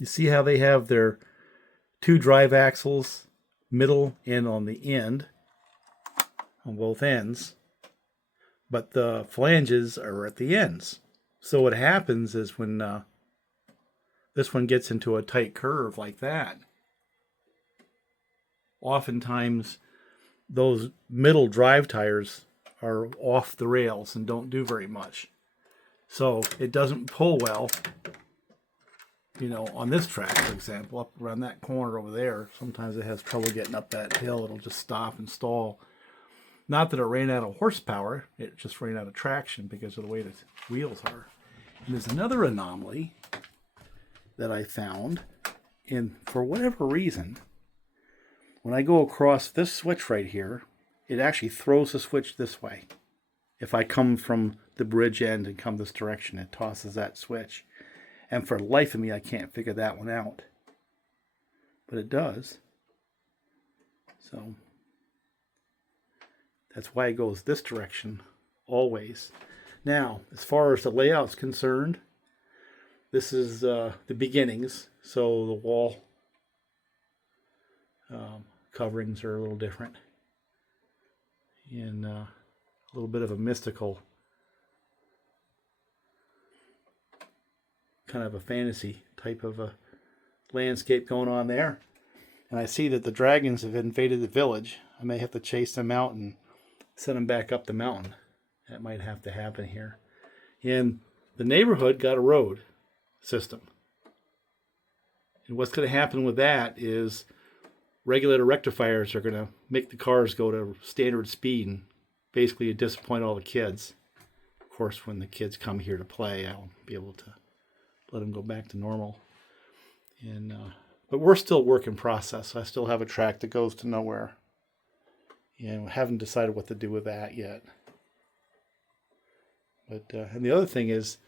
You see how they have their two drive axles, middle and on the end, on both ends, but the flanges are at the ends. So what happens is when this one gets into a tight curve like that, oftentimes those middle drive tires are off the rails and don't do very much. So it doesn't pull well. You know, on this track, for example, up around that corner over there, sometimes it has trouble getting up that hill. It'll just stop and stall. Not that it ran out of horsepower, it just ran out of traction because of the way the wheels are. And there's another anomaly that I found, and for whatever reason, when I go across this switch right here, it actually throws the switch this way. If I come from the bridge end and come this direction, it tosses that switch. And for the life of me, I can't figure that one out. But it does. So that's why it goes this direction always. Now, as far as the layout's concerned, this is the beginnings. So the wall coverings are a little different. And a little bit of a mystical, kind of a fantasy type of a landscape going on there. And I see that the dragons have invaded the village. I may have to chase them out and send them back up the mountain. That might have to happen here. And the neighborhood got a road system. And what's going to happen with that is regulator rectifiers are going to make the cars go to standard speed and basically disappoint all the kids. Of course, when the kids come here to play, I'll be able to let them go back to normal. And but we're still work in process. I still have a track that goes to nowhere. And we haven't decided what to do with that yet. But and the other thing is,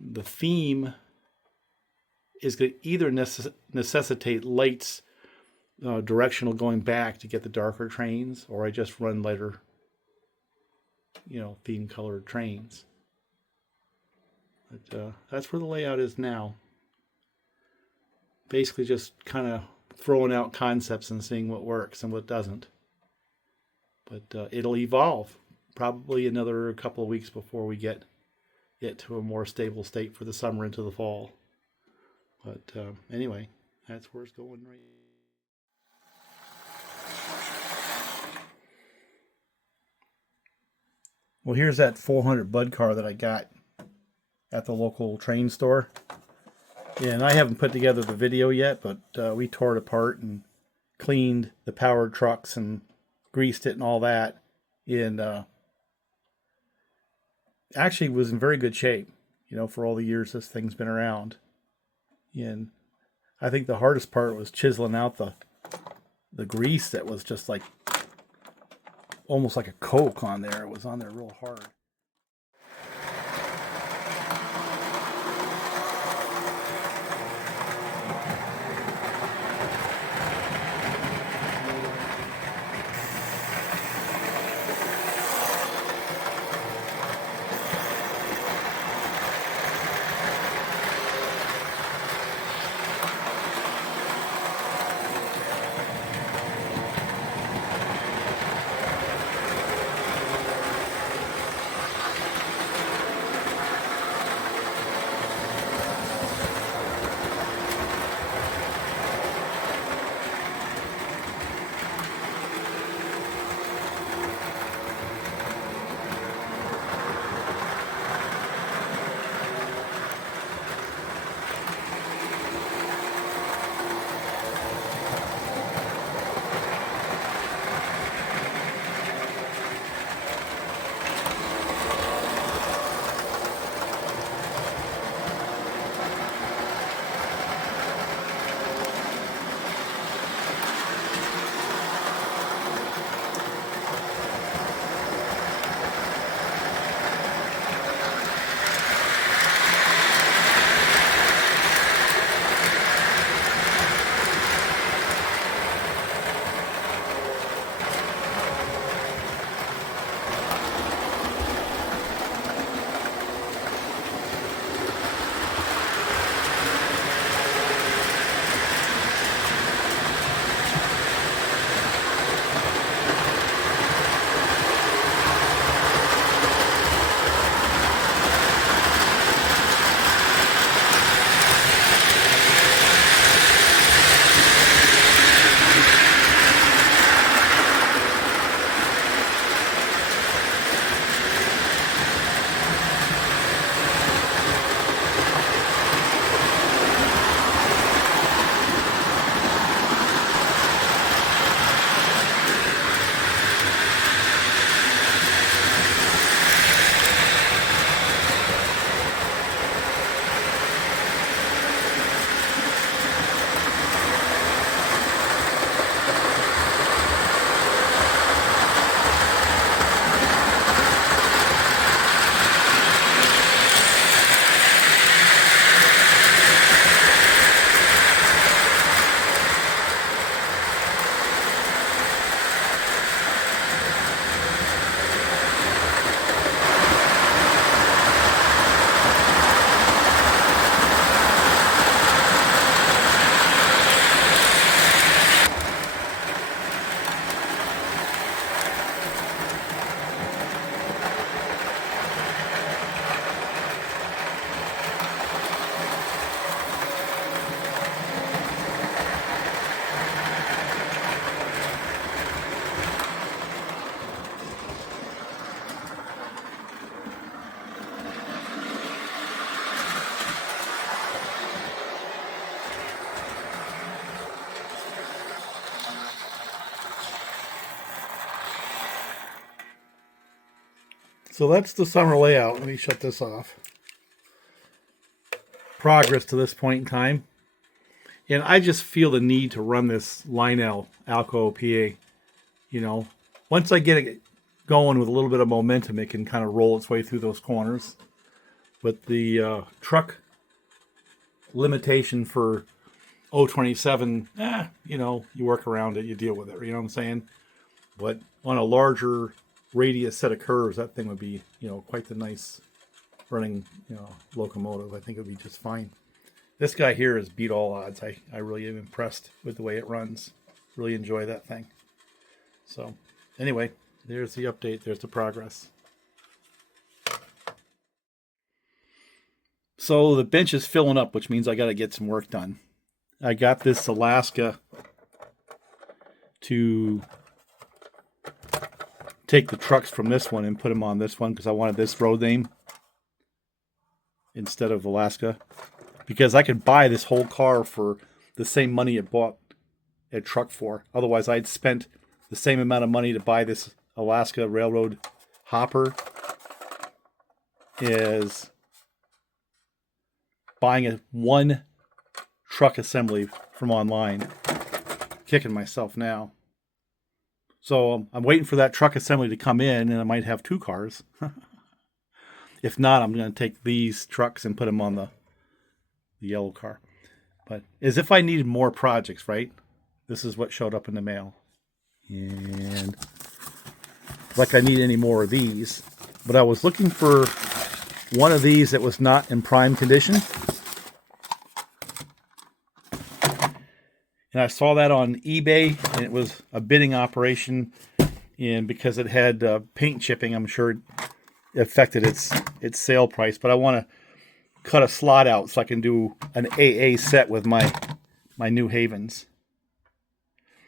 the theme is going to either necessitate lights, directional going back to get the darker trains, or I just run lighter, theme colored trains. But that's where the layout is now. Basically just kind of throwing out concepts and seeing what works and what doesn't. But it'll evolve. Probably another couple of weeks before we get it to a more stable state for the summer into the fall. But anyway, that's where it's going right now. Well, here's that 400 Bud car that I got at the local train store. And I haven't put together the video yet, but we tore it apart and cleaned the powered trucks and greased it and all that. And actually was in very good shape, for all the years this thing's been around. And I think the hardest part was chiseling out the grease that was just like almost like a Coke on there. It was on there real hard. So that's the summer layout. Let me shut this off. Progress to this point in time. And I just feel the need to run this Lionel ALCO PA. You know, once I get it going with a little bit of momentum, it can kind of roll its way through those corners. But the truck limitation for 027, you know, you work around it, you deal with it. You know what I'm saying? But on a larger radius set of curves, that thing would be, you know, quite the nice running, you know, locomotive. I think it would be just fine. This guy here has beat all odds. I really am impressed with the way it runs. Really enjoy that thing. So anyway, there's the update. There's the progress. So the bench is filling up, which means I got to get some work done. I got this Alaska to take the trucks from this one and put them on this one because I wanted this road name instead of Alaska. Because I could buy this whole car for the same money it bought a truck for. Otherwise, I'd spent the same amount of money to buy this Alaska Railroad hopper as buying one truck assembly from online. Kicking myself now. So I'm waiting for that truck assembly to come in, and I might have two cars. If not, I'm going to take these trucks and put them on the yellow car. But as if I needed more projects, right? This is what showed up in the mail. And like I need any more of these. But I was looking for one of these that was not in prime condition. And I saw that on eBay, and it was a bidding operation. And because it had paint chipping, I'm sure it affected its sale price. But I want to cut a slot out so I can do an AA set with my New Havens.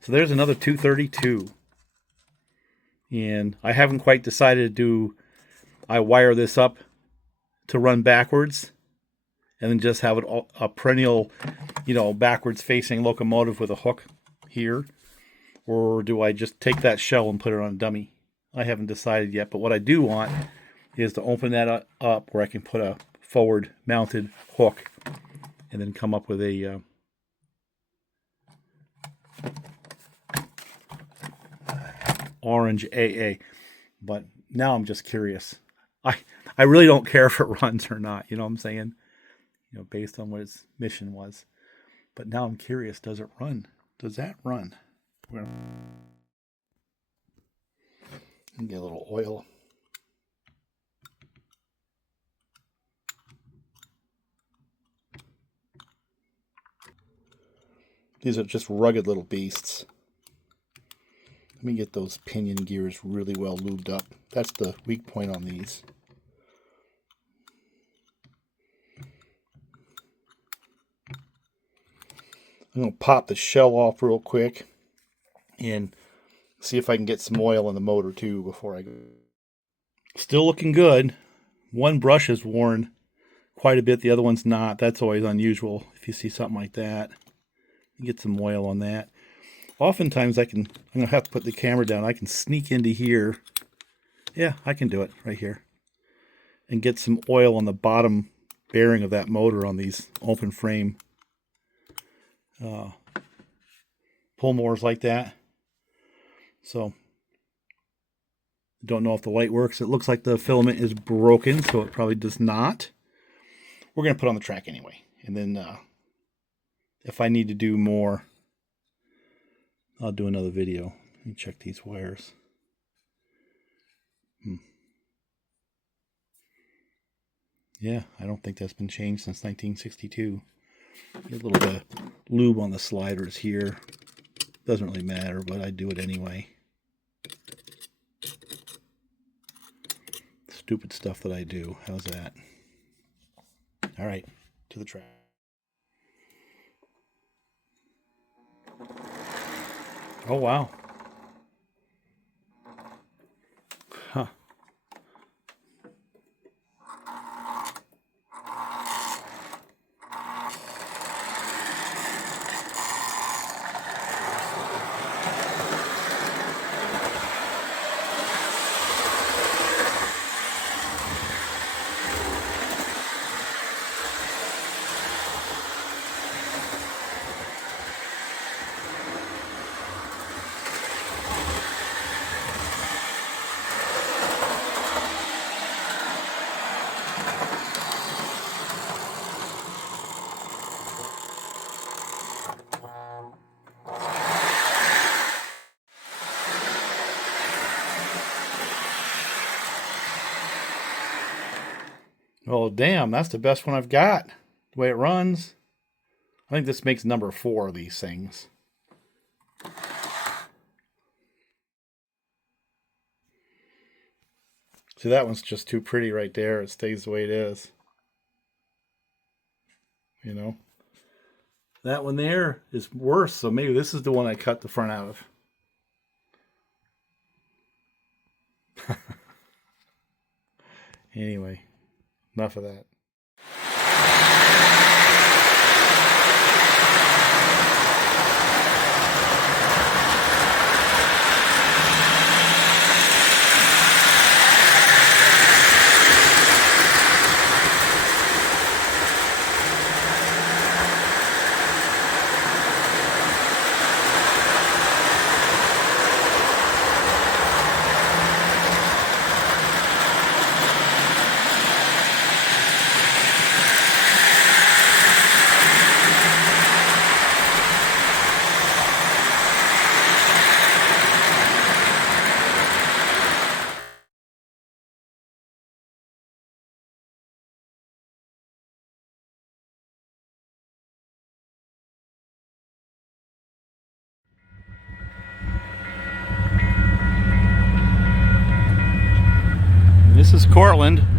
So there's another 232. And I haven't quite decided I wire this up to run backwards and then just have it a perennial, you know, backwards facing locomotive with a hook here. Or do I just take that shell and put it on a dummy? I haven't decided yet, but what I do want is to open that up where I can put a forward mounted hook and then come up with a orange AA. But now I'm just curious. I really don't care if it runs or not, you know what I'm saying? You know, based on what its mission was. But now I'm curious, does it run? Does that run? We're gonna get a little oil. These are just rugged little beasts. Let me get those pinion gears really well lubed up. That's the weak point on these. I'm going to pop the shell off real quick and see if I can get some oil in the motor too before I go. Still looking good. One brush is worn quite a bit. The other one's not. That's always unusual if you see something like that. Get some oil on that. Oftentimes I'm going to have to put the camera down. I can sneak into here. Yeah, I can do it right here. And get some oil on the bottom bearing of that motor on these open frame pull mores like that. So, don't know if the light works. It looks like the filament is broken, so it probably does not. We're going to put it on the track anyway. And then if I need to do more, I'll do another video. Let me check these wires. Yeah, I don't think that's been changed since 1962. Get a little bit of lube on the sliders here. Doesn't really matter, but I do it anyway. Stupid stuff that I do. How's that? All right, to the track. Oh, wow. Huh. Oh, damn, that's the best one I've got. The way it runs. I think this makes number 4 of these things. See, that one's just too pretty right there. It stays the way it is. You know? That one there is worse, so maybe this is the one I cut the front out of. Anyway, enough of that. This is Cortland.